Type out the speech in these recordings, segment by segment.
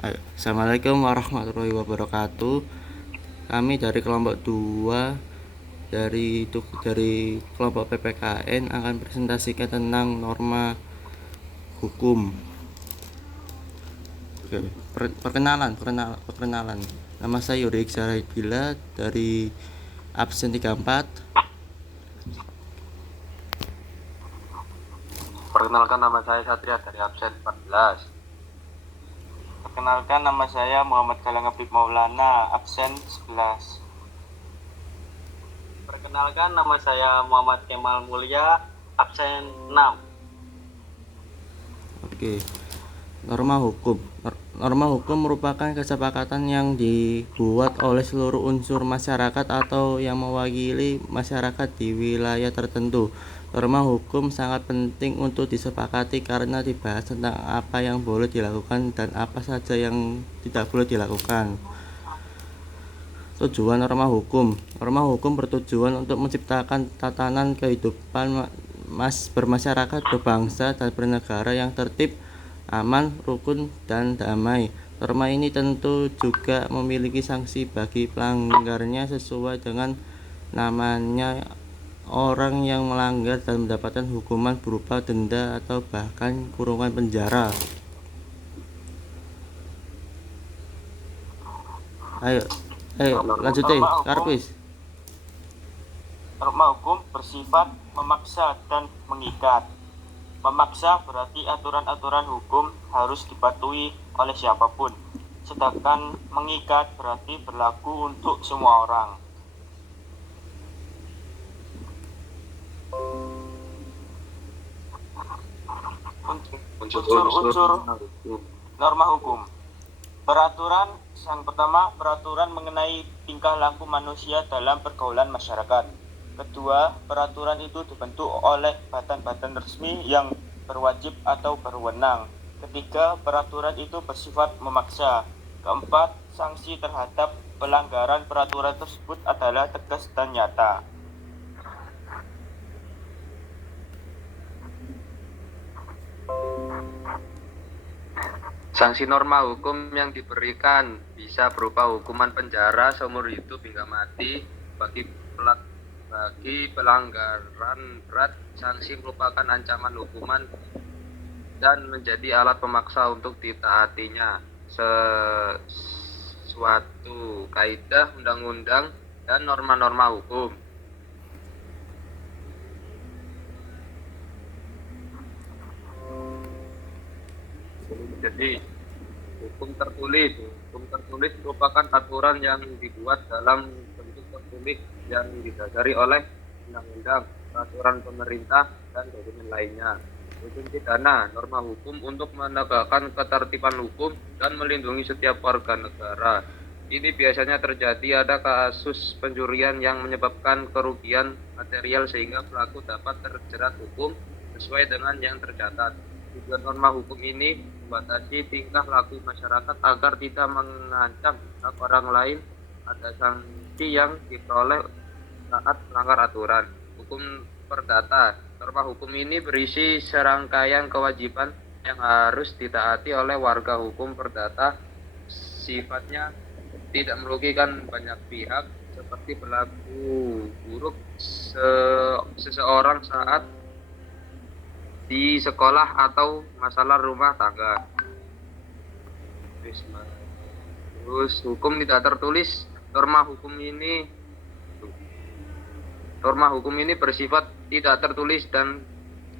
Assalamualaikum warahmatullahi wabarakatuh. Kami dari kelompok 2 dari kelompok PPKN akan presentasikan tentang norma hukum. Oke, perkenalan. Nama saya Yuri Xaraidila dari absen 34. Perkenalkan, nama saya Satria dari absen 14. Perkenalkan, nama saya Muhammad Galang Abid Maulana, absen 11. Perkenalkan, nama saya Muhammad Kemal Mulia, absen 6. Oke. Norma hukum merupakan kesepakatan yang dibuat oleh seluruh unsur masyarakat atau yang mewakili masyarakat di wilayah tertentu. Norma hukum sangat penting untuk disepakati karena dibahas tentang apa yang boleh dilakukan dan apa saja yang tidak boleh dilakukan. Tujuan norma hukum. Norma hukum bertujuan untuk menciptakan tatanan kehidupan bermasyarakat, berbangsa, dan bernegara yang tertib, aman, rukun, dan damai. Norma ini tentu juga memiliki sanksi bagi pelanggarnya sesuai dengan namanya. Orang yang melanggar dan mendapatkan hukuman berupa denda atau bahkan kurungan penjara. Ayo, lanjut deh, Karpis. Norma hukum bersifat memaksa dan mengikat. Memaksa berarti aturan-aturan hukum harus dipatuhi oleh siapapun. Sedangkan mengikat berarti berlaku untuk semua orang. Unsur-unsur norma hukum. Peraturan yang pertama, peraturan mengenai tingkah laku manusia dalam pergaulan masyarakat. Kedua, peraturan itu dibentuk oleh badan-badan resmi yang berwajib atau berwenang. Ketiga, peraturan itu bersifat memaksa. Keempat, sanksi terhadap pelanggaran peraturan tersebut adalah tegas dan nyata. Sanksi norma hukum yang diberikan bisa berupa hukuman penjara seumur hidup hingga mati bagi pelanggaran berat. Sanksi merupakan ancaman hukuman dan menjadi alat pemaksa untuk ditaatinya sesuatu kaidah undang-undang dan norma-norma hukum. Jadi hukum tertulis merupakan aturan yang dibuat dalam bentuk tertulis yang didasari oleh undang-undang, peraturan pemerintah, dan dokumen lainnya. Hukum pidana, norma hukum untuk menegakkan ketertiban hukum dan melindungi setiap warga negara. Ini biasanya terjadi ada kasus pencurian yang menyebabkan kerugian material sehingga pelaku dapat terjerat hukum sesuai dengan yang tercatat. Tujuan norma hukum ini membatasi tingkah laku masyarakat agar tidak mengancam hak orang lain. Ada sanksi yang diperoleh saat melanggar aturan. Hukum perdata. Norma hukum ini berisi serangkaian kewajiban yang harus ditaati oleh warga. Hukum perdata sifatnya tidak merugikan banyak pihak, seperti berlaku buruk seseorang saat di sekolah atau masalah rumah tangga. Terus hukum tidak tertulis. Norma hukum ini bersifat tidak tertulis dan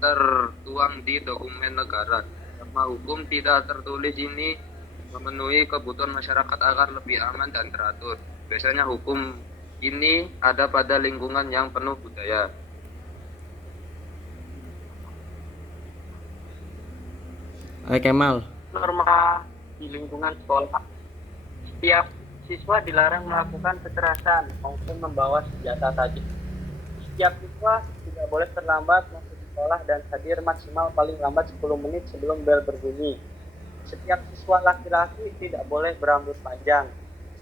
tertuang di dokumen negara. Norma hukum tidak tertulis ini memenuhi kebutuhan masyarakat agar lebih aman dan teratur. Biasanya hukum ini ada pada lingkungan yang penuh budaya. Kemal. Norma di lingkungan sekolah. Setiap siswa dilarang melakukan kekerasan maupun membawa senjata tajam. Setiap siswa tidak boleh terlambat masuk sekolah dan hadir maksimal paling lambat 10 menit sebelum bel berbunyi. Setiap siswa laki-laki tidak boleh berambut panjang.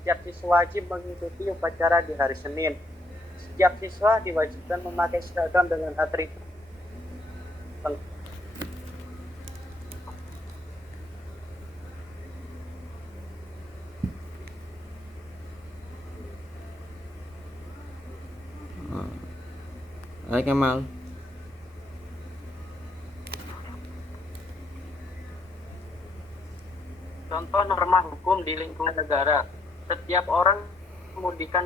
Setiap siswa wajib mengikuti upacara di hari Senin. Setiap siswa diwajibkan memakai seragam dengan atribut Hai Kemal. Contoh norma hukum di lingkungan negara. Setiap orang mengemudikan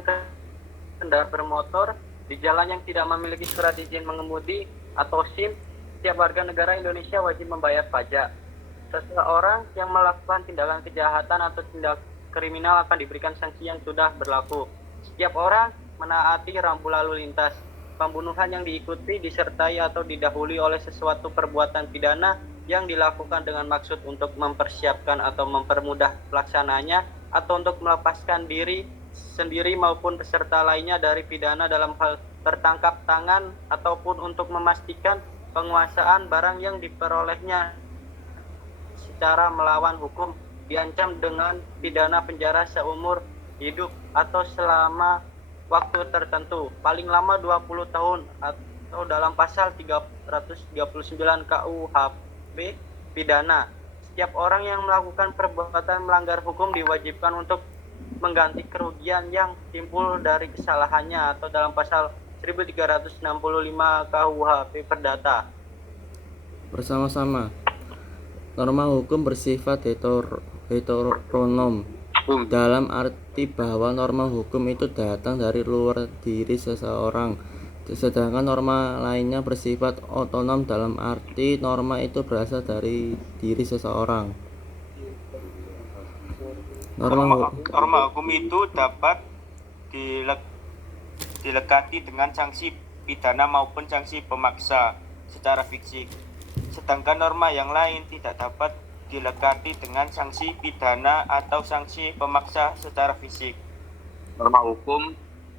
kendaraan bermotor di jalan yang tidak memiliki surat izin mengemudi atau SIM, setiap warga negara Indonesia wajib membayar pajak. Seseorang yang melakukan tindakan kejahatan atau tindak kriminal akan diberikan sanksi yang sudah berlaku. Setiap orang menaati rambu lalu lintas. Pembunuhan yang diikuti, disertai atau didahului oleh sesuatu perbuatan pidana yang dilakukan dengan maksud untuk mempersiapkan atau mempermudah pelaksananya atau untuk melepaskan diri sendiri maupun peserta lainnya dari pidana dalam hal tertangkap tangan ataupun untuk memastikan penguasaan barang yang diperolehnya secara melawan hukum diancam dengan pidana penjara seumur hidup atau selama waktu tertentu, paling lama 20 tahun atau dalam pasal 339 KUHP pidana. Setiap orang yang melakukan perbuatan melanggar hukum diwajibkan untuk mengganti kerugian yang timbul dari kesalahannya atau dalam pasal 1365 KUHP Perdata. Bersama-sama. Norma hukum bersifat heteronom dalam arti bahwa norma hukum itu datang dari luar diri seseorang, sedangkan norma lainnya bersifat otonom dalam arti norma itu berasal dari diri seseorang. Norma hukum itu dapat dilekati dengan sanksi pidana maupun sanksi pemaksa secara fisik. Sedangkan norma yang lain tidak dapat dilekati dengan sanksi pidana atau sanksi pemaksa secara fisik. Norma hukum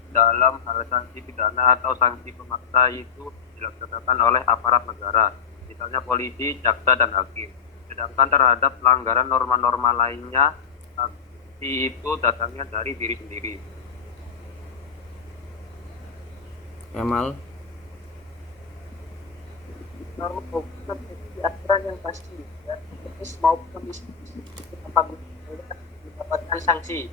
dalam hal sanksi pidana atau sanksi pemaksa itu dilaksanakan oleh aparat negara, misalnya polisi, jaksa, dan hakim. Sedangkan terhadap pelanggaran norma-norma lainnya, sanksi itu datangnya dari diri sendiri. Kemal. Norma hukum memiliki aturan yang pasti dan teknis maupun apabila mendapatkan sanksi.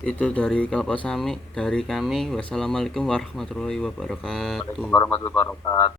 Itu dari Kalpasami, dari kami. Wassalamualaikum warahmatullahi wabarakatuh. Waalaikumsalam warahmatullahi wabarakatuh.